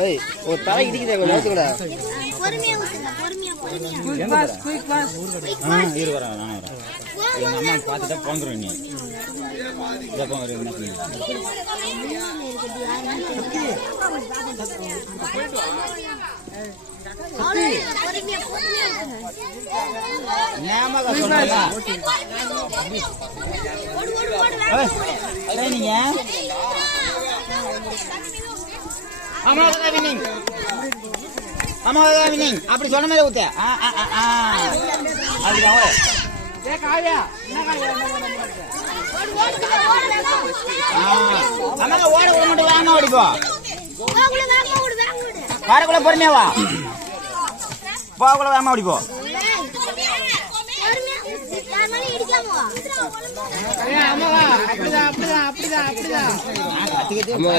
ஏய் ஒரு தலை இடிக்குதே நோத்துங்கடா. பொறுமையா ஊத்துங்க, பொறுமையா பொறுமையா. குயிக் பாஸ் இரு வரேன் நானே வரேன். எங்க அம்மா பார்த்துட்டா போந்துரும் நீ. இத போங்க ஒரு என்ன பண்ணு. பொறுமையா பொறுமையா. நேமா சொல்றா. ஏய் நீங்க அம்மா வினிங். அம்மா வினிங். அப்படி சொன்ன மாதிரி ஊத்து. அதுதான் ஓடு. ஏ காயா என்ன காயா அம்மா ஓட ஓட மட்டும் வேகமா ஓடிப்போ. வரக்குள்ள பொறுமையா வா. போகக்குள்ள வேகமா ஓடிப்போ. அப்படிதான் அப்படிதான் அப்படிதான் அப்படிதான். அம்மா